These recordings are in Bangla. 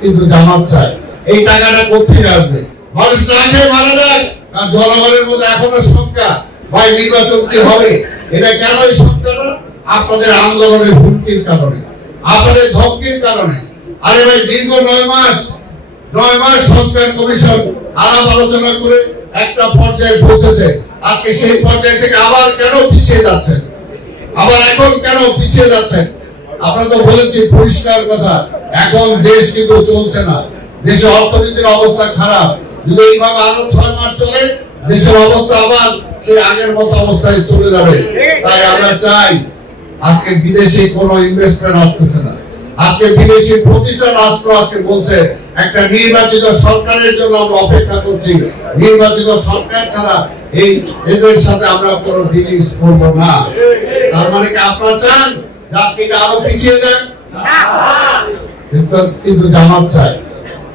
কিন্তু জামাত চায় এই টাকাটা কোথায় আসবে? মানুষ না খেয়ে মারা যায় আর জনগণের মধ্যে এখনো শঙ্কা, ভাই নির্বাচন কি হবে? এটা কেন এই শঙ্কাটা? আপনাদের আন্দোলনের হুমকির কারণে, আপনাদের ধমকির কারণে। আরে ভাই দীর্ঘ 9 মাস সংস্কার কমিশন আলাপ আলোচনা করে একটা পর্যায়ে পৌঁছেছে। আজকে সেই পর্যায় থেকে আবার কেন পিছিয়ে যাচ্ছেন? আবার এখন কেন পিছিয়ে যাচ্ছেন? আমরা তো বলেছি পরিষ্কার কথা, এখন দেশ কিন্তু চলছে না, দেশের অর্থনীতির অবস্থা খারাপ। যদি এইভাবে আরো 6 মাস চলে দেশের অবস্থা আবার সেই আগের মতো অবস্থায় চলে যাবে। তাই আমরা চাই, আজকে বিদেশি কোনো ইনভেস্টমেন্ট আসতেছে না, আজকে বিদেশি প্রতিষ্ঠান রাষ্ট্র আজকে বলছে একটা নির্বাচিত সরকারের জন্য আমরা অপেক্ষা করছি, নির্বাচিত সরকার ছাড়া এদের সাথে আমরা কোনো ডিলিংস করব না। তার মানে কি আপনারা চান আজকে আরো পিছিয়ে যান? কিন্তু জামাত চায়,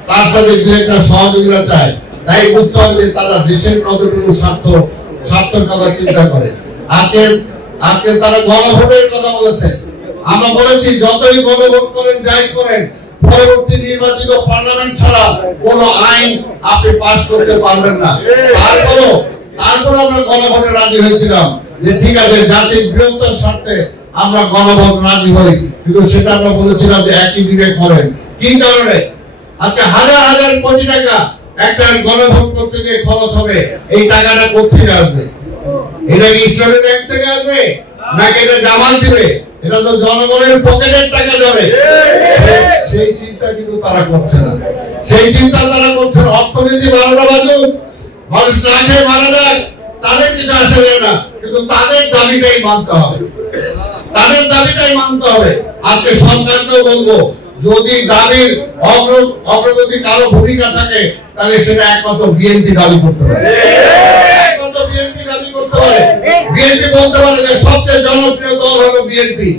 তার সাথে দু একটা সহযোগিতা চায়। তাই বুঝতে হবে যে তারা দেশের কতটুকু স্বার্থের কথা চিন্তা করে। আজকে তারা গণভোটের কথা বলেছে। আমরা বলেছি যতই গণভোট করেন, যাই করেন, পরবর্তী নির্বাচিত পার্লামেন্ট ছাড়া কোন আইন আপনি পাস করতে পারবেন না। তারপর আমরা গণভোটে রাজি হয়েছিলাম যে ঠিক আছে, জাতির বৃহত্তর স্বার্থে আমরা গণভোট রাজি হই, কিন্তু সেটা আমরা বলেছিলাম যে একই দিনে করেন। কি কারণে আজকে হাজার হাজার কোটি টাকা একটা গণভোট করতে গিয়ে খরচ হবে? এই টাকাটা কোথায় আসবে? এটা কি ইসলামী ব্যাংক থেকে আসবে নাকি এটা জামাত দিবে? এটা তো জনগণের পকেটের টাকা যাবে। সেই চিন্তা কিন্তু তারা করছে না, সেই চিন্তা তারা করছে না। অর্থনীতি 12টা বাজুক, মানুষ না খেয়ে মারা যায়, তাদের কিছু আসে যায় না, কিন্তু তাদের দাবিটাই মানতে হবে, তাদের দাবিটাই মানতে হবে। আজকে সরকারকেও বলবো, যদি দাবির অগ্রগতি কারো ভূমিকা থাকে তাহলে সেটা একমাত্র বিএনপি দাবি করতে পারে, একমাত্র বিএনপি দাবি করতে পারে। বিএনপি বলতে পারে যে সবচেয়ে জনপ্রিয় দল হলো বিএনপি।